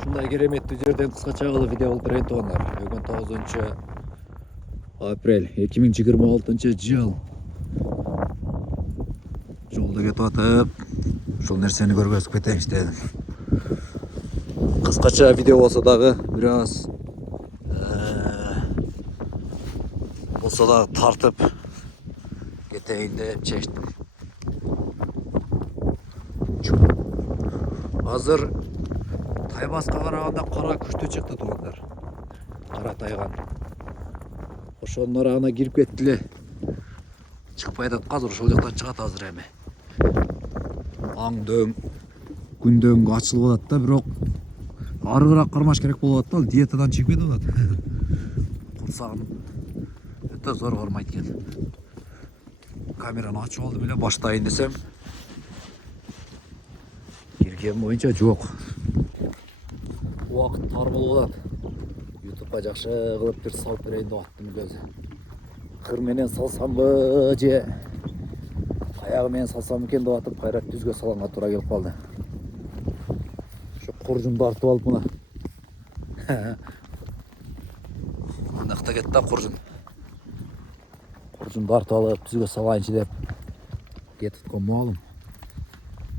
Ушундай кереметтүү жерден кыскача кылып видео алып берейин туугандар. Бүгүн 9-апрель 2026-жыл. Жолдо кетип атып, ушул нерсени көргөзүп кетейинчи дедим. Кыскача видео болсо дагы бир аз болсо дагы тартып кетейин деп чечтим. Азыр Тайбасқа караганда кара күчтүү чыкты туугандар. Кара тайган. Ошонун арагына кирип кетти эле. Чыкпай атат азыр, ошол жактан чыгат азыр эми. Аң дөң күндөн ачылып атат да, бирок арыгыраак кармаш керек болуп атат да, диетадан чыгып кетип атат. Курсагым өтө зор кармайт экен. Камераны ачып алдым эле баштайын десем, кирген боюнча жок. Уақыт тар болуп атат. YouTube'га жакшы кылып бир салып берейин деп аттым өзү. Кыр менен салсамбы же аягы менен салсам экен деп атып, кайра түзгө салганга туура келип калды. Ошо куржунду тартып алып мына. Мындакта кетти да куржун. Куржунду тартып алып түзгө салайынчы деп кетип аткан маалым.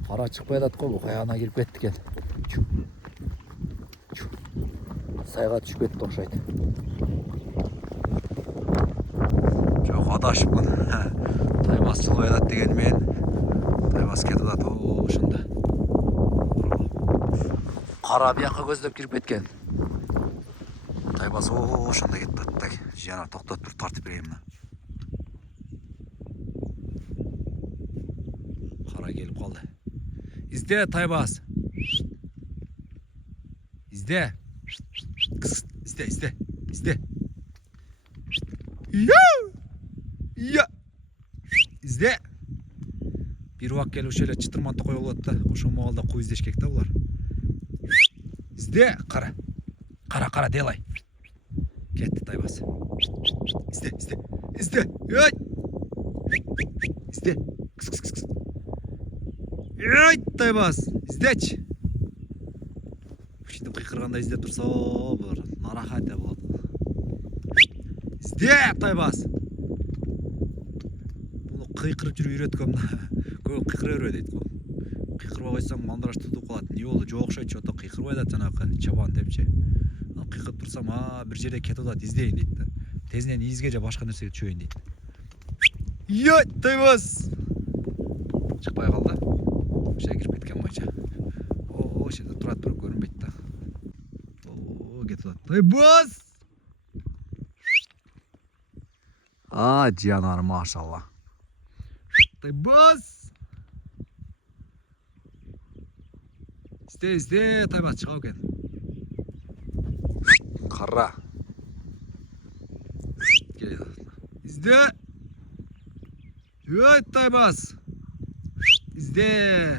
Кара чыкпай атат го, бу каягына кирип кетти экен. Сайга түшүп кетти окшойт. Жок, адашыпмын. Тайбас жылбай атат деген мен. Тайбас кетип атат ошондо. Кара бияка көздөп кирип кеткен. Тайбас ошондо кетип атат. Жанар токтот, тур тартып берейин мына. Кара келип калды. Изде Тайбас. Изде. İzle. Ya. İzle. Bir vak gelip şöyle çıtırmantı koyuyorlar da, oşun mağalda koy izleş kekte bular. İzle, kara. Kara delay. Ketti Taybas. İzle. İzle. Kıs. Taybas. İzleç. Şimdi kıykırganda izle tursa bir narahat ya bu. İzle Taybas. Bunu kıykırıp жүрүп үйрөткөм. Көп кыйкыра бербе дейт го. Кыйкырбай койсоң мандыраш тутуп калат. Не болду? Жок окшойт, ото кыйкырбай атат жанакы чабан депчи. Ал кыйкырып турсам, бир жерде кетип атат, издейин дейт да. Тезинен изге же башка нерсеге түшөйүн дейт. Taybas. Чыкпай калды. Ошо кирип кеткен боюнча. Ошондо турат, бирок көрүнбөйт да. Кетип атат. Taybas. Жанар, машалла. Taybas. İzle Taybas çıkab eкен. Kara. İzle. Taybas. İzle.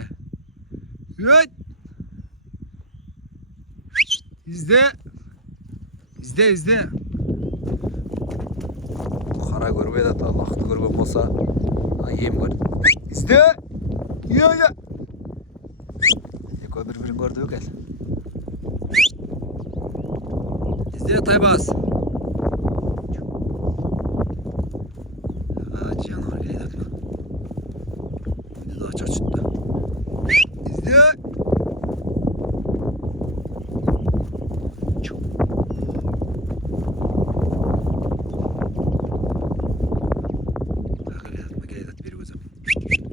İzle. Kara görmey de laktı görmem olsa yem gör. İzle. Ya. Eko birbirini gördü yok el. İzle Taybas. Canavar geliyor atma. Bir de daha çok çıktı. İzle.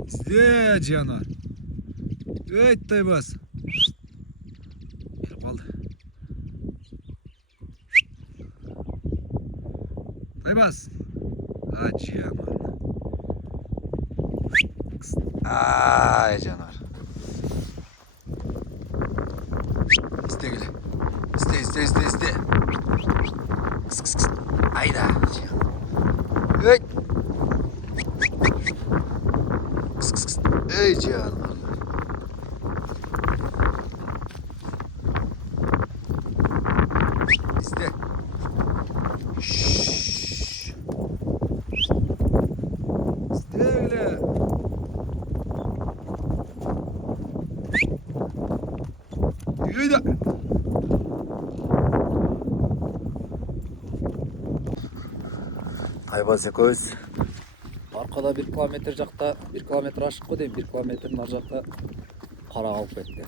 İzle Canar. Taybas. Gelip kaldı. Taybas. Canar. Canar. İzle gele. İzle. Kıs. Ayda. Kıs. Canar. İzle. İzle. Yürü de. Тайбас экөөбүз аркада 1 километр жакта 1 километр ашыкпы дейм, 1 километрдин ар жакта кара калып кетти.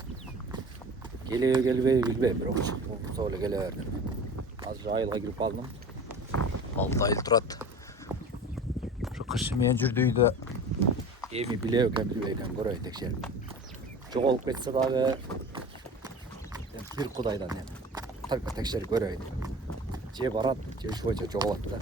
Келеби келбейби билбейм, бирок болсо эле келе бердим. Азыр айылга кирип калдым. Алты айыл турат. Ошо кышы менен жүрдү үйдө. Эми билеби экен, билбей экен, көрөй текшерип. Жоголуп кетсе дагы бир кудайдан эми. Только текшерип көрөйүн. Же барат, же ушул боюнча жоголот да.